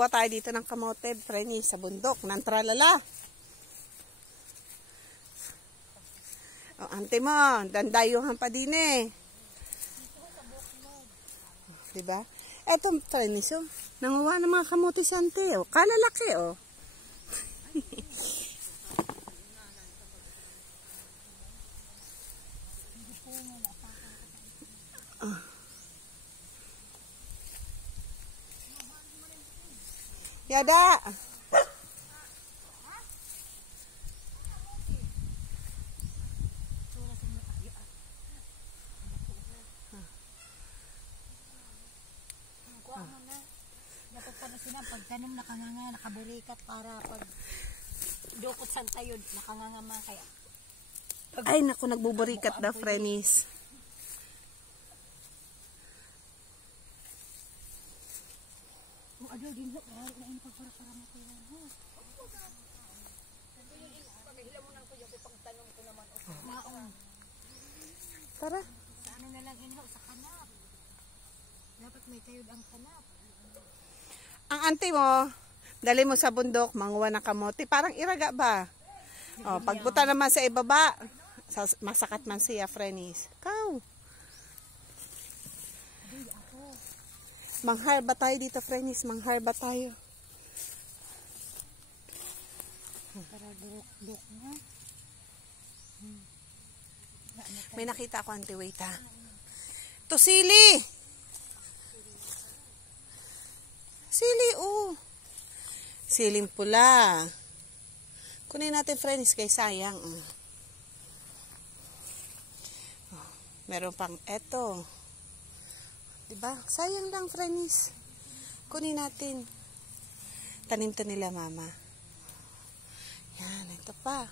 Manguha tayo dito ng kamote, Frenny, sa bundok, ng tralala. O, ante mo, dandayuhan pa din eh. Diba? Eto, Frenny, so, nanguha ng mga kamote sa ante. O, kalalaki, o. Yada. Dapat pala sila pagtanim nakanganga, nakaburikat para pag dukot santa yun, nakanganga man kaya. Ay, naku, nagbuburikat daw, Frennies. Ano din ho, na ino pagpara-para mo kayo ho. Pagahila mo nang kuya, pagtanong ko naman. Maong. Tara. Sa ano na lang ino, sa kanap. Dapat may kayod ang kanap. Ang auntie mo, dali mo sa bundok, manguha ng kamote. Parang iraga ba? O, pagbuta naman sa ibaba, masakat man siya, Frennies. Kaw. Mangharba tayo dito, Frennies. Mangharba tayo. Para durok-durok na. May nakita ako, auntie. Wait ha. To sili! Sili, oh. Siling pula. Kunin natin, Frennies, kay sayang. Oh, meron pang eto. Diba? Sayang lang, Frennies. Kunin natin. Tanim to nila, mama. Yan, ito pa.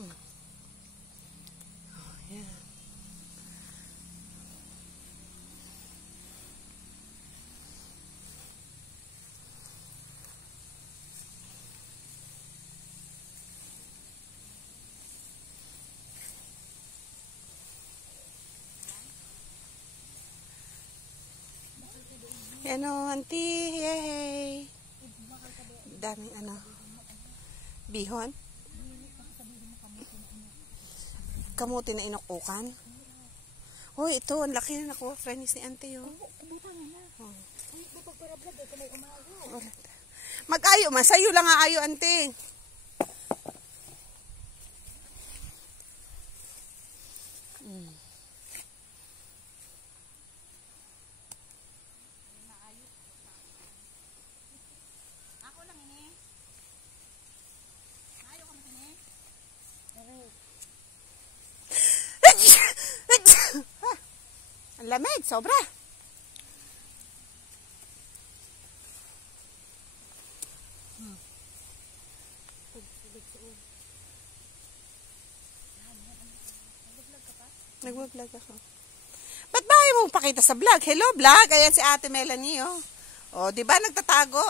Oh, yan. Ano, auntie, yay! Daming ano, bihon? Kamuti na inukukan? Oh, ito, ang laki na nakuha, Frennies ni auntie, oh. Kubutan na na. Ay, pagparablad, ito may umayo. Mag-ayo, masayo lang nga ayo, auntie. Ang lamig, sobra. Nag-vlog ako. Ba't ba ayaw mo pakita sa vlog? Hello, vlog. Ayan si Ate Melanie, oh. Oh, di ba nagtatago?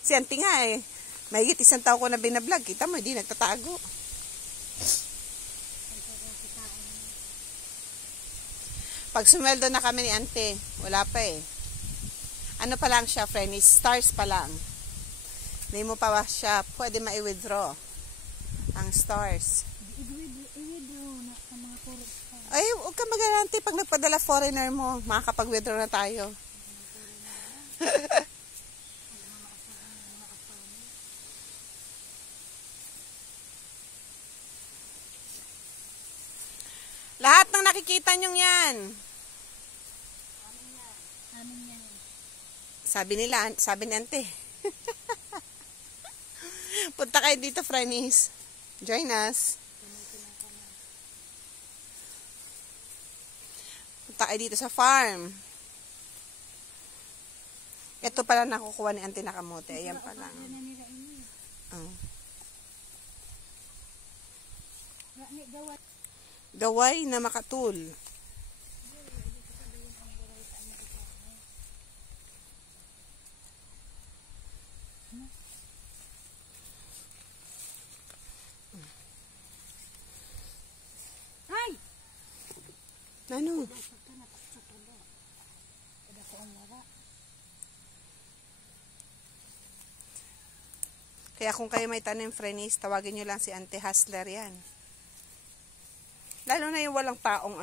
Si auntie nga eh. Mahigit isang taon ko na binablog. Kita mo, hindi nagtatago. Pag sumweldo na kami ni auntie, wala pa eh. Ano pa lang siya, Frennies? Stars pa lang. Hindi mo pa siya pwede ma-withdraw ang stars. I-withdraw na ang mga kurot pa. Ay, huwag ka mag-alanti. Pag nagpadala foreigner mo, makakapag-withdraw na tayo. Lahat ng nakikita nyo yan. Amin yan. Sabi ni auntie. Punta kayo dito, Frennies. Join us. Punta kayo dito sa farm. Ito pala nakukuha ni auntie na kamote. Ayan pa lang. Gaway na makatul. Ay! Ano? Kaya kung kayo may tanim, Frenis, tawagin nyo lang si Auntie Hustler yan. Lalo na yung walang paong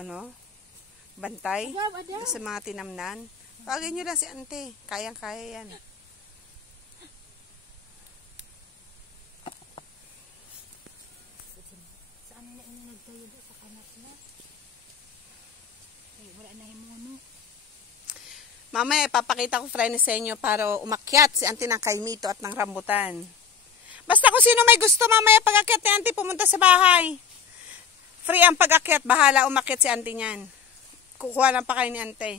bantay sa mga tinamnan. Tawagin nyo lang si Auntie. Kayang-kaya yan. Saan na inagtayo doon sa kanak na? Eh, wala na himuno. Mamaya, papakita ko, Frenis, sa inyo para umakyat si Auntie ng kaimito at ng rambutan. Basta kung sino may gusto, mamaya pag-akyat ni Auntie, pumunta sa bahay. Free ang pag-akyat. Bahala umakyat si Auntie niyan. Kukuha lang pa kayo ni Auntie.